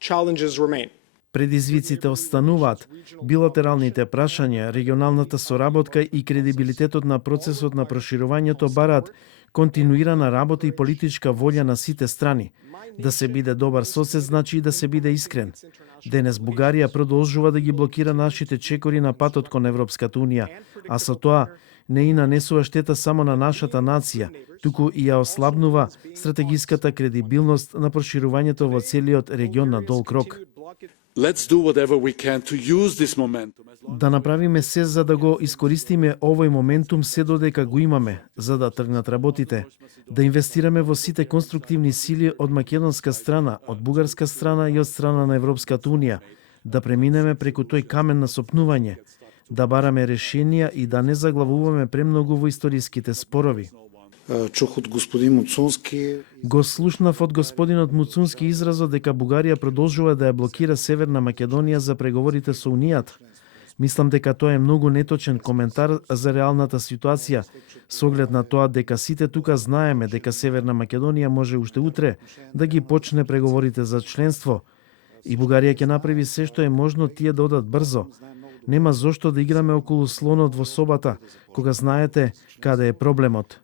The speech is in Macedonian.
challenges remain. Предизвиците остануваат. Билатералните прашања, регионалната соработка и кредибилитетот на процесот на проширувањето бараат континуирана работа и политичка волја на сите страни. Да се биде добар сосед значи и да се биде искрен. Денес Бугарија продолжува да ги блокира нашите чекори на патот кон Европската Унија, а со тоа не и нанесува штета само на нашата нација, туку и ја ослабнува стратегиската кредибилност на проширувањето во целиот регион на долг рок. Да направиме се за да го искористиме овој моментум се додека го имаме, за да тргнат работите. Да инвестираме во сите конструктивни сили од македонска страна, од бугарска страна и од страна на Европската Унија. Да преминеме преку тој камен на сопнување. Да бараме решенија и да не заглавуваме премногу во историските спорови. Чух од господин Муцунски. Го слушнав од господинот Муцунски изразот дека Бугарија продолжува да ја блокира Северна Македонија за преговорите со Унијата. Мислам дека тоа е многу неточен коментар за реалната ситуација, со оглед на тоа дека сите тука знаеме дека Северна Македонија може уште утре да ги почне преговорите за членство. И Бугарија ќе направи се што е можно тие да одат брзо. Нема зошто да играме околу слонот во собата, кога знаете каде е проблемот.